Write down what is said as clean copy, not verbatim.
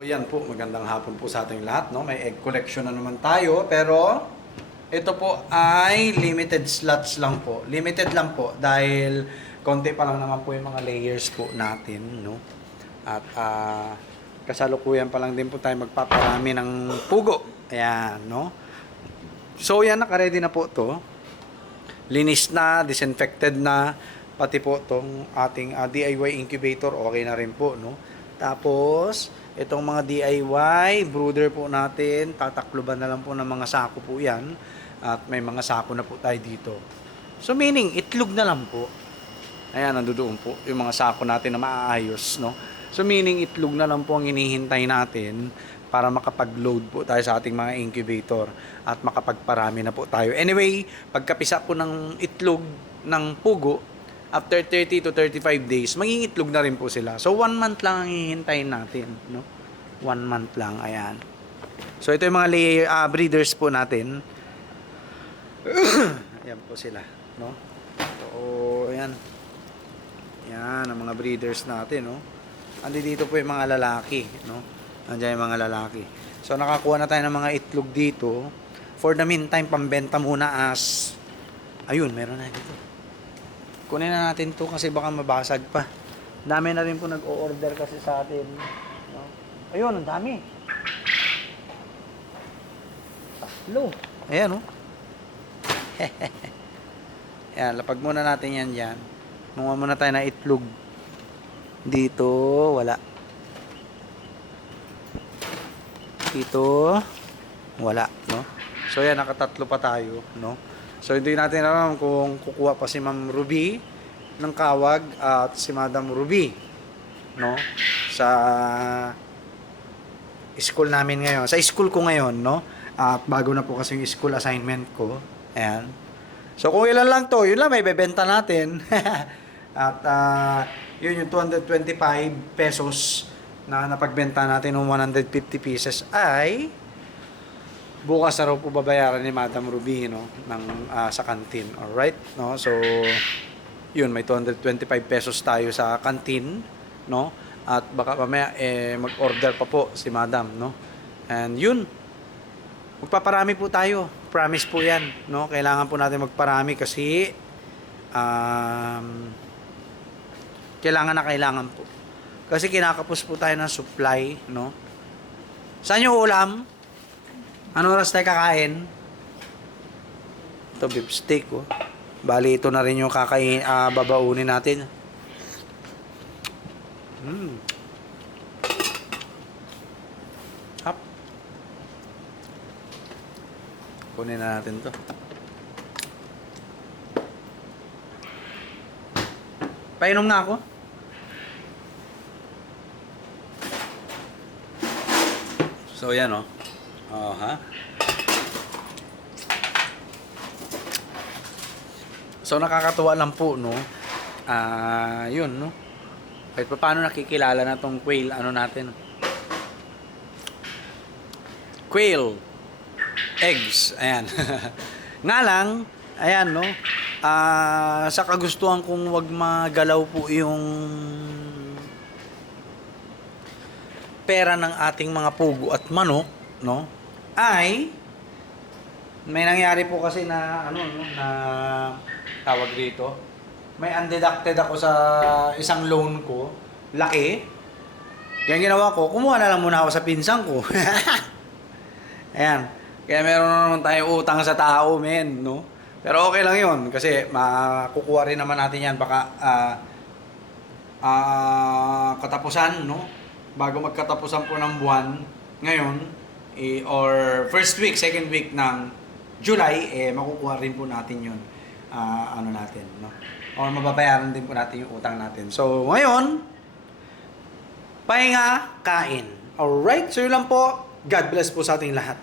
Yan po, magandang hapon po sa ating lahat, no? May egg collection na naman tayo, pero ito po ay limited slots lang po. Limited lang po dahil konti pa lang naman po yung mga layers po natin, no? At kasalukuyan pa lang din po tayo magpaparami ng pugo. Ayan, no? So yan, naka-ready na po to. Linis na, disinfected na, pati po tong ating DIY incubator, okay na rin po, no? Tapos, itong mga DIY brooder po natin, tatakluban na lang po ng mga sako po yan. At may mga sako na po tayo dito. So meaning, itlog na lang po. Ayan, nandoon po yung mga sako natin na maaayos, no? So meaning, itlog na lang po ang hinihintay natin para makapag-load po tayo sa ating mga incubator at makapagparami na po tayo. Anyway, pagkapisa po ng itlog ng pugo, after 30 to 35 days, maging itlog na rin po sila. So, 1 month lang ang hihintayin natin, no? 1 month lang, ayan. So, ito yung mga breeders po natin. Ayan po sila, no? So, ayan. Ayan, ang mga breeders natin, no? Andi dito po yung mga lalaki, no? Andiyan yung mga lalaki. So, nakakuha na tayo ng mga itlog dito. For the meantime, pambenta muna as... Ayun, meron na dito. Kunin na natin to kasi baka mabasag pa. Dami na rin po nag-o-order kasi sa atin. No? Ayun, ang dami. Tatlo. Ayan, oh. Ayan, lapag muna natin yan dyan. Munga muna tayo na itlog. Dito, wala. Dito, wala, no? So, yan, nakatatlo pa tayo, no? So, hindi natin alam kung kukuha pa si Ma'am Ruby ng kawag at si Madam Ruby, no? Sa school namin ngayon. Sa school ko ngayon, no? At bago na po kasi yung school assignment ko. Ayan. So, kung ilan lang to, yun lang may bebenta natin. At yun yung 225 pesos na napagbenta natin ng 150 pieces ay bukas na raw po babayaran ni Madam Ruby, no, ng sa canteen. All right, no? So yun, may 225 pesos tayo sa canteen, no? At baka mamaya mag-order pa po si Madam, no? And yun, magpaparami po tayo. Promise po 'yan, no? Kailangan po natin magparami kasi kailangan po. Kasi kinakapos po tayo ng supply, no? Saan yung ulam? Ano oras tayo kakain? Ito, beef steak, oh. Bali, ito na rin yung babaunin natin. Hap. Kunin na natin to. Painom na ako. So, yan, oh. Oh, ha? So, nakakatuwa lang po, no? Yun, no? Kahit pa paano nakikilala na tong quail, ano natin? Quail. Eggs. Ayan. Nga lang, ayan, no? Sa kagustuhan kong wag magalaw po yung pera ng ating mga pugo at manok, no? Ay may nangyari po kasi na ano, no, na tawag dito. May undeducted ako sa isang loan ko, laki. Kaya ginawa ko, kumuha na lang muna ako sa pinsan ko. Ayan. Kaya meron na naman tayong utang sa tao, men, no? Pero okay lang 'yon kasi makukuha rin naman natin 'yan baka katapusan, no? Bago magkatapusan po ng buwan ngayon, or first week, second week ng July, makukuha rin po natin yun. Ano natin, no? Or mababayaran din po natin yung utang natin. So, ngayon, pahinga, kain. Alright, so yun lang po. God bless po sa ating lahat.